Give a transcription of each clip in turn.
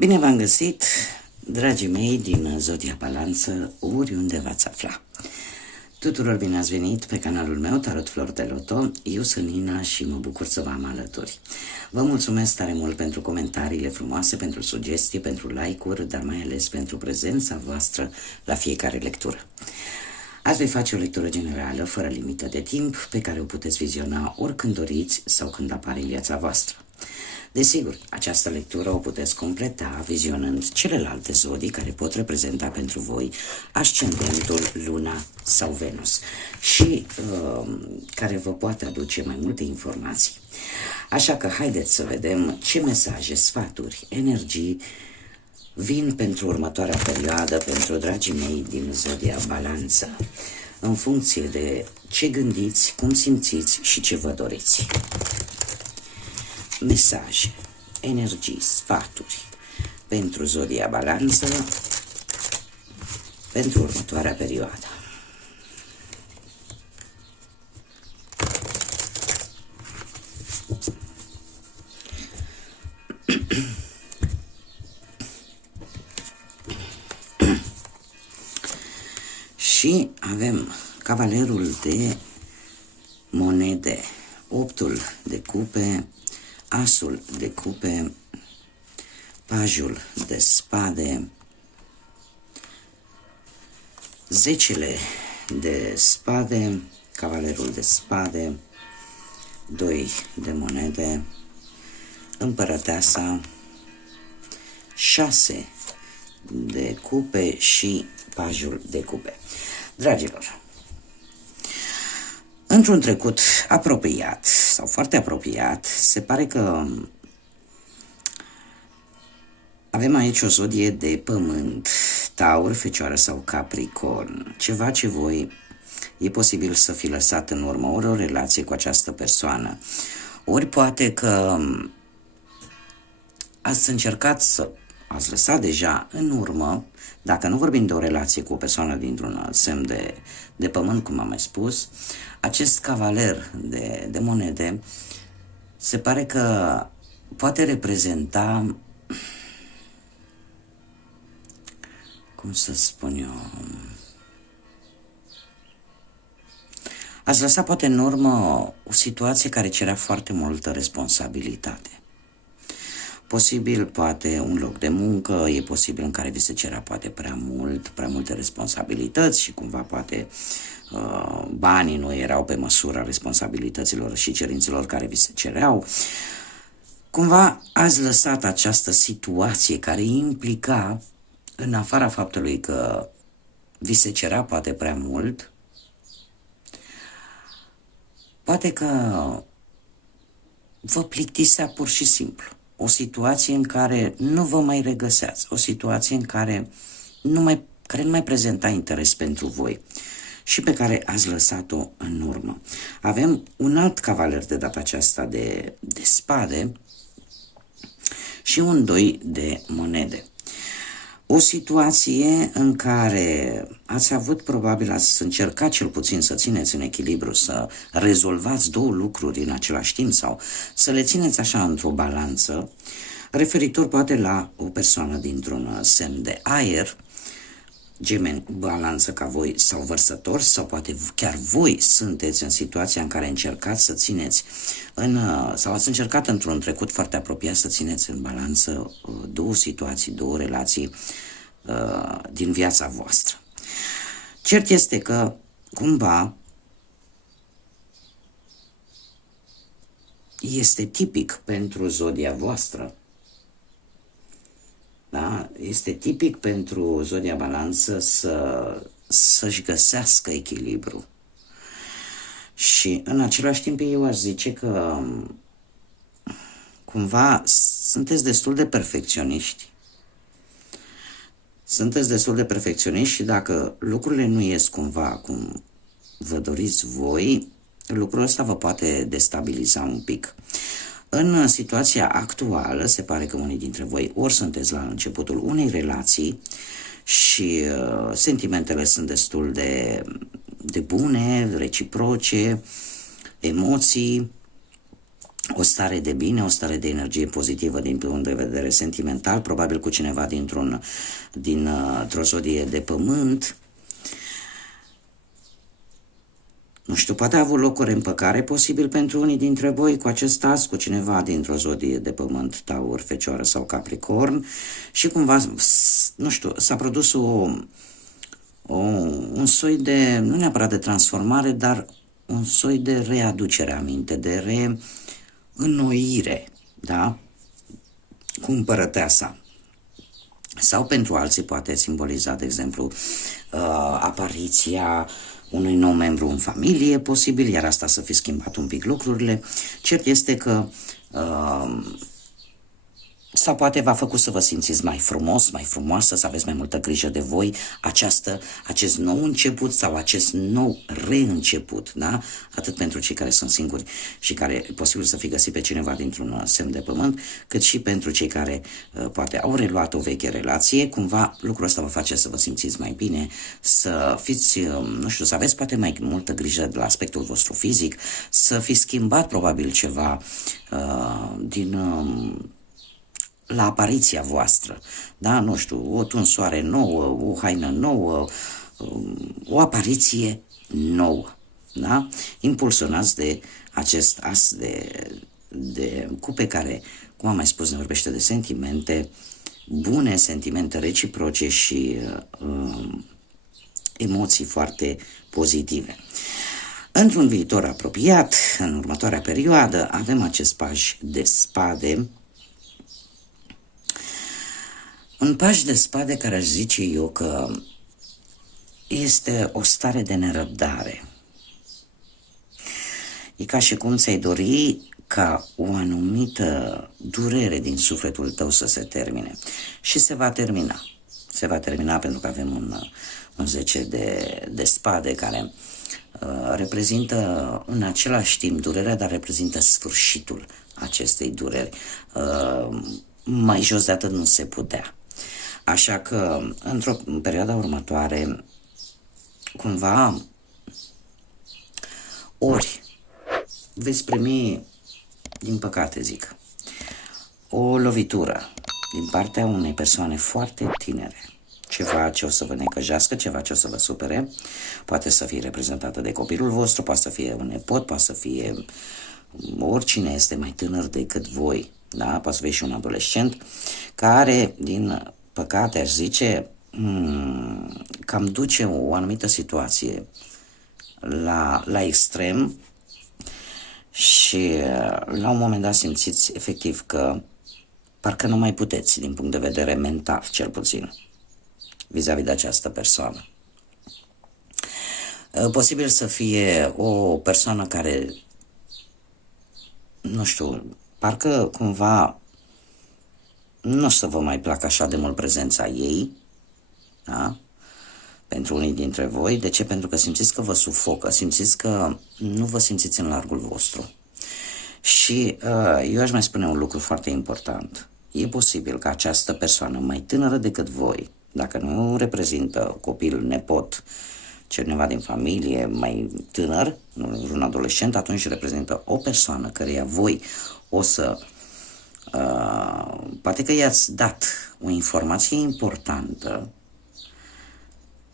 Bine v-am găsit, dragii mei din Zodia Balanță, oriunde v-ați afla. Tuturor bine ați venit pe canalul meu Tarot Flor de Loto. Eu sunt Nina și mă bucur să vă am alături. Vă mulțumesc tare mult pentru comentariile frumoase, pentru sugestii, pentru like-uri, dar mai ales pentru prezența voastră la fiecare lectură. Azi voi face o lectură generală, fără limită de timp, pe care o puteți viziona oricând doriți sau când apare în viața voastră. Desigur, această lectură o puteți completa vizionând celelalte zodii care pot reprezenta pentru voi ascendentul, luna sau Venus și care vă poate aduce mai multe informații. Așa că haideți să vedem ce mesaje, sfaturi, energii vin pentru următoarea perioadă pentru dragii mei din Zodia Balanță, în funcție de ce gândiți, cum simțiți și ce vă doriți. Mesaje, energii, sfaturi pentru Zodia Balanță pentru următoarea perioadă. Și avem cavalerul de monede, optul de cupe, asul de cupe, pajul de spade, zecile de spade, cavalerul de spade, 2 de monede, împărăteasa, 6 de cupe și pajul de cupe. Dragilor, într-un trecut apropiat sau foarte apropiat, se pare că avem aici o zodie de pământ, Taur, Fecioară sau Capricorn, ceva ce voi e posibil să fi lăsat în urmă, ori o relație cu această persoană, ori poate că ați încercat să ați lăsat deja în urmă, dacă nu vorbim de o relație cu o persoană dintr-un semn de pământ, cum am mai spus, acest cavaler de monede se pare că poate reprezenta, cum să spun eu, ați lăsat poate în urmă o situație care cerea foarte multă responsabilitate. Posibil, poate, un loc de muncă, e posibil în care vi se cerea poate prea multe responsabilități și cumva poate banii nu erau pe măsura responsabilităților și cerințelor care vi se cereau. Cumva ați lăsat această situație care implica, în afara faptului că vi se cerea poate prea mult, poate că vă plictisea pur și simplu. O situație în care nu vă mai regăseați, o situație în care nu mai prezenta interes pentru voi și pe care ați lăsat-o în urmă. Avem un alt cavaler de data aceasta de spade și un 2 de monede. O situație în care ați avut, probabil ați încercat cel puțin să țineți în echilibru, să rezolvați două lucruri în același timp sau să le țineți așa într-o balanță, referitor poate la o persoană dintr-un semn de aer, Gemeni, Balanță ca voi sau Vărsător, sau poate chiar voi sunteți în situația în care încercați să țineți sau ați încercat într-un trecut foarte apropiat să țineți în balanță două situații, două relații din viața voastră. Cert este că cumva este tipic pentru zodia voastră, da? Este tipic pentru Zodia Balanță să-și găsească echilibru. Și în același timp eu aș zice că cumva sunteți destul de perfecționiști. Sunteți destul de perfecționiști și dacă lucrurile nu ies cumva cum vă doriți voi, lucrul ăsta vă poate destabiliza un pic. În situația actuală, se pare că unii dintre voi ori sunteți la începutul unei relații și sentimentele sunt destul de bune, reciproce, emoții, o stare de bine, o stare de energie pozitivă din punct de vedere sentimental, probabil cu cineva dintr-o zodie de pământ. Nu știu, poate a avut loc o reîmpăcare posibil pentru unii dintre voi cu acest as, cu cineva dintr-o zodie de pământ, Taur, Fecioară sau Capricorn și cumva, nu știu, s-a produs un soi de, nu neapărat de transformare, dar un soi de readucere aminte, de reînnoire, da? Cu împărăteasa. Sau pentru alții poate simboliza, de exemplu, apariția unui nou membru în familie, posibil, iar asta să fi schimbat un pic lucrurile. Cert este că sau poate v-a făcut să vă simțiți mai frumos, mai frumoasă, să aveți mai multă grijă de voi, acest nou început sau acest nou reînceput, da? Atât pentru cei care sunt singuri și care e posibil să fi găsit pe cineva dintr-un semn de pământ, cât și pentru cei care poate au reluat o veche relație, cumva lucrul ăsta vă face să vă simțiți mai bine, să fiți, nu știu, să aveți poate mai multă grijă de la aspectul vostru fizic, să fi schimbat probabil ceva la apariția voastră, da, nu știu, o tunsoare nouă, o haină nouă, o apariție nouă, da, impulsionați de acest as de cupe care, cum am mai spus, ne vorbește de sentimente bune, sentimente reciproce și emoții foarte pozitive. Într-un viitor apropiat, în următoarea perioadă, avem acest paj de spade. Un paj de spade care aș zice eu că este o stare de nerăbdare. E ca și cum ți-ai dori ca o anumită durere din sufletul tău să se termine. Și se va termina. Se va termina pentru că avem un 10 de spade care reprezintă în același timp durerea, dar reprezintă sfârșitul acestei dureri. Mai jos de atât nu se putea. Așa că, într-o perioadă următoare, cumva, ori veți primi, din păcate zic, o lovitură din partea unei persoane foarte tinere, ceva ce o să vă necăjească, ceva ce o să vă supere, poate să fie reprezentată de copilul vostru, poate să fie un nepot, poate să fie oricine este mai tânăr decât voi, da? Poate să fie și un adolescent, care, din păcate, aș zice, cam duce o anumită situație la extrem și la un moment dat simțiți efectiv că parcă nu mai puteți, din punct de vedere mental, cel puțin, vis-a-vis de această persoană. Posibil să fie o persoană care, nu știu, parcă cumva nu o să vă mai placă așa de mult prezența ei, da? Pentru unii dintre voi. De ce? Pentru că simțiți că vă sufocă, simțiți că nu vă simțiți în largul vostru. Și eu aș mai spune un lucru foarte important. E posibil ca această persoană mai tânără decât voi, dacă nu reprezintă copil, nepot, cineva din familie mai tânăr, un adolescent, atunci reprezintă o persoană căreia voi o să poate că i-ați dat o informație importantă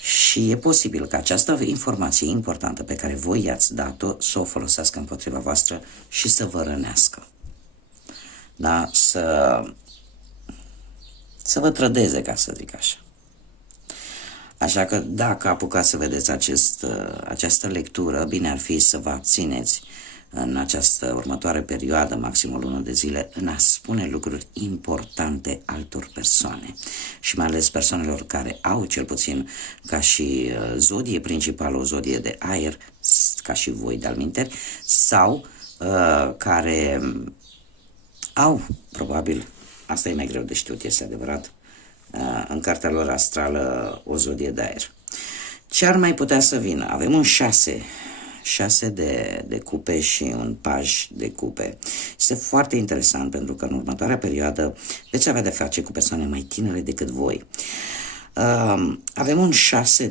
și e posibil ca această informație importantă pe care voi i-ați dat-o să o folosească împotriva voastră și să vă rănească. Da? Să vă trădeze, ca să zic așa. Așa că dacă apucați să vedeți această lectură, bine ar fi să vă abțineți în această următoare perioadă, maxim o lună de zile, în a spune lucruri importante altor persoane și mai ales persoanelor care au, cel puțin ca și zodie principală, o zodie de aer, ca și voi de-al minteri, sau care au, probabil, asta e mai greu de știut, este adevărat, în cartea lor astrală o zodie de aer. Ce ar mai putea să vină? Avem un 6 de cupe și un paj de cupe. Este foarte interesant pentru că în următoarea perioadă veți avea de face cu persoane mai tinere decât voi. Avem un 6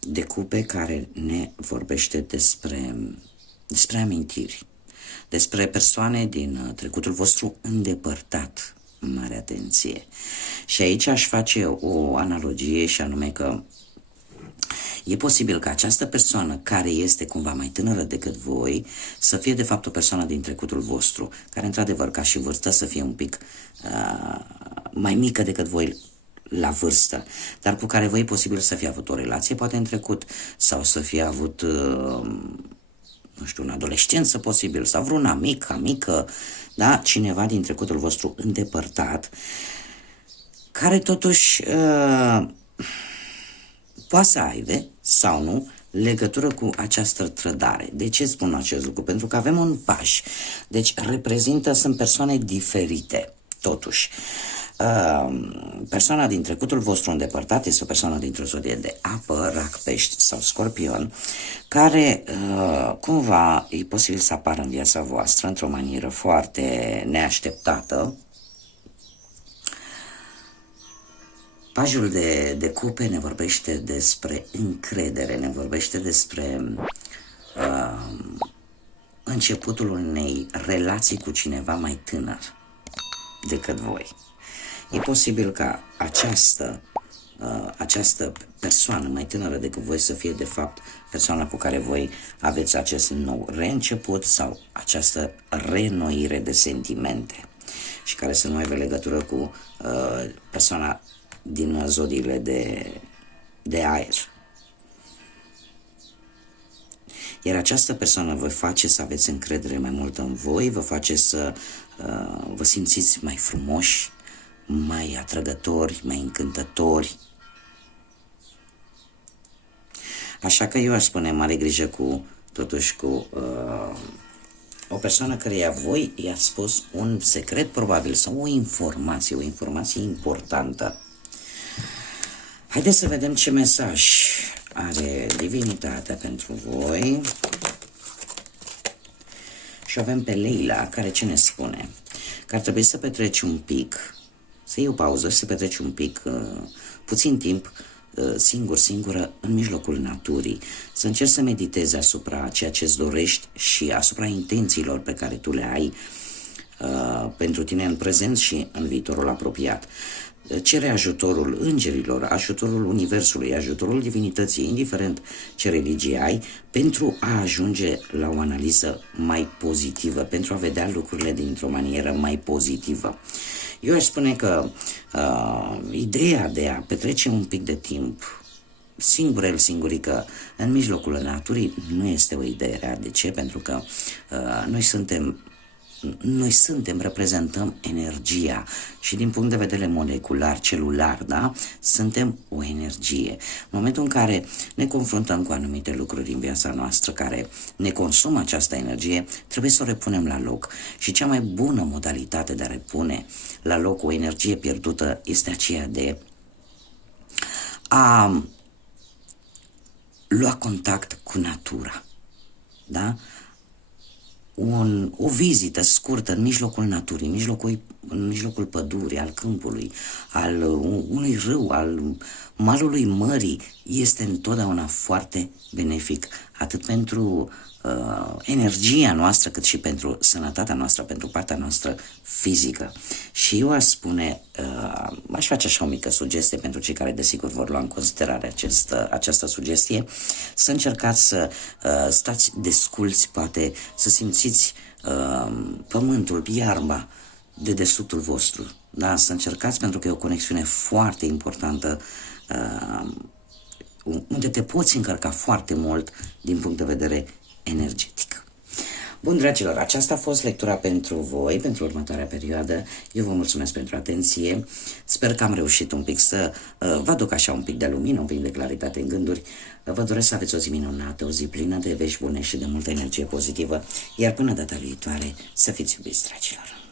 de cupe care ne vorbește despre amintiri, despre persoane din trecutul vostru îndepărtat. Mare atenție. Și aici aș face o analogie și anume că e posibil ca această persoană care este cumva mai tânără decât voi să fie de fapt o persoană din trecutul vostru, care într-adevăr ca și vârstă să fie un pic mai mică decât voi la vârstă, dar cu care voi e posibil să fie avut o relație poate în trecut sau să fie avut nu știu, un adolescență posibil sau vreun amic, amică, da? Cineva din trecutul vostru îndepărtat care totuși poate să aibă sau nu legătură cu această trădare. De ce spun acest lucru? Pentru că avem un paș. Deci sunt persoane diferite. Totuși, persoana din trecutul vostru îndepărtat este o persoană dintr-o zodie de apă, rac, pești sau scorpion, care cumva e posibil să apară în viața voastră într-o manieră foarte neașteptată. Pajul de cupe ne vorbește despre încredere, ne vorbește despre începutul unei relații cu cineva mai tânăr decât voi. E posibil ca această persoană mai tânără decât voi să fie de fapt persoana cu care voi aveți acest nou reînceput sau această reînnoire de sentimente și care să nu aibă legătură cu persoana din zodiile de aer. Iar această persoană vă face să aveți încredere mai mult în voi, vă face să vă simțiți mai frumoși, mai atrăgători, mai încântători. Așa că eu aș spune mare grijă totuși cu o persoană căreia voi i-ați spus un secret probabil sau o informație importantă. Haideți să vedem ce mesaj are divinitatea pentru voi. Și avem pe Leila, care ce ne spune? Că ar trebui să petreci un pic, să iei o pauză și să petreci un pic, puțin timp, singură, în mijlocul naturii. Să încerci să meditezi asupra ceea ce îți dorești și asupra intențiilor pe care tu le ai pentru tine în prezent și în viitorul apropiat. Cere ajutorul îngerilor, ajutorul universului, ajutorul divinității, indiferent ce religie ai, pentru a ajunge la o analiză mai pozitivă, pentru a vedea lucrurile dintr-o manieră mai pozitivă. Eu aș spune că ideea de a petrece un pic de timp singurică în mijlocul naturii nu este o idee rea. De ce? Pentru că noi reprezentăm energia și din punct de vedere molecular, celular, da? Suntem o energie. În momentul în care ne confruntăm cu anumite lucruri în viața noastră care ne consumă această energie, trebuie să o repunem la loc. Și cea mai bună modalitate de a repune la loc o energie pierdută este aceea de a lua contact cu natura, da? O vizită scurtă în mijlocul naturii, în mijlocul pădurii, al câmpului, al unui râu, al malului mării, este întotdeauna foarte benefic, atât pentru energia noastră, cât și pentru sănătatea noastră, pentru partea noastră fizică. Și eu aș spune, aș face așa o mică sugestie pentru cei care desigur vor lua în considerare această sugestie, să încercați să stați desculți, poate să simțiți pământul, iarba de dedesubtul vostru. Da? Să încercați, pentru că e o conexiune foarte importantă unde te poți încărca foarte mult din punct de vedere energetic. Bun, dragilor, aceasta a fost lectura pentru voi, pentru următoarea perioadă. Eu vă mulțumesc pentru atenție. Sper că am reușit un pic să vă aduc așa un pic de lumină, un pic de claritate în gânduri. Vă doresc să aveți o zi minunată, o zi plină de vești bune și de multă energie pozitivă. Iar până data viitoare, să fiți iubiți, dragilor!